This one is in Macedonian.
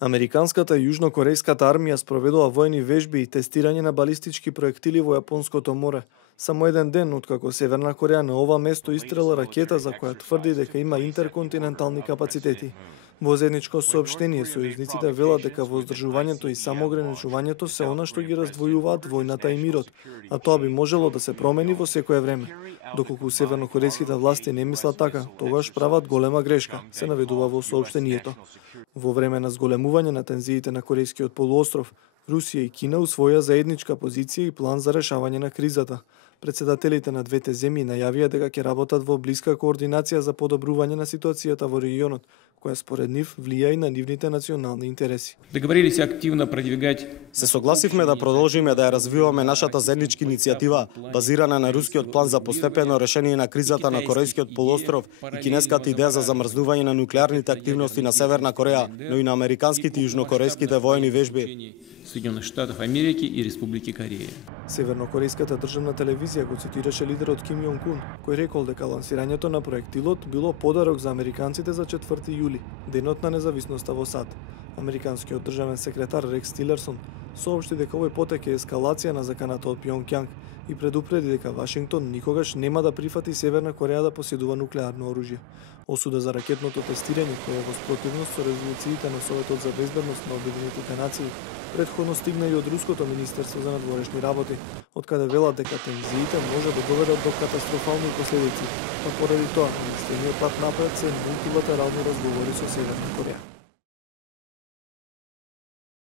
Американската и јужнокорејската армија спроведува војни вежби и тестирање на балистички проектили во Јапонското море. Само еден ден откако Северна Кореја на ова место истрела ракета за која тврди дека има интерконтинентални капацитети. Во заедничко соопштение сојузниците велат дека воздржувањето и самоограничувањето се она што ги раздвојуваат војната и мирот, а тоа би можело да се промени во секое време. Доколку севернокорејските власти не мислат така, тогаш прават голема грешка, се наведува во соопштението. Во време на зголемување на тензиите на Корејскиот полуостров, Русија и Кина усвоја заедничка позиција и план за решавање на кризата. Председателите на двете земји најавија дека ќе работат во блиска координација за подобрување на ситуацијата во регионот, која според нив влија и на нивните национални интереси. Се согласивме да продолжиме да ја развиваме нашата заедничка иницијатива, базирана на рускиот план за постепено решение на кризата на Корејскиот полуостров и кинеската идеја за замрзнување на нуклеарните активности на Северна Кореја, но и на американските и јужнокорејските војни вежби. Соединених Штатов Америки и Республики Кореја. Севернокорејската државна телевизија го цитираше лидерот Ким Јонг Ун, кој рекол дека лансирањето на проектилот било подарок за американците за 4 јули, денот на независноста во САД. Американскиот државен секретар Рекс Тилерсон соопшти дека овој потек е ескалација на заканата од Пјонкјанг и предупреди дека Вашингтон никогаш нема да прифати Северна Кореја да поседува нуклеарно оружје. Осуда за ракетното тестирање, кое е во спротивност со резолуциите на Советот за безбедност на Обединетите нации, претходно стигна и од Руското министерство за надворешни работи, од каде велат дека тензиите може да доведат до катастрофални последици, па поради тоа единствениот пат напред се мултилатерални разговори со Северна Кореја.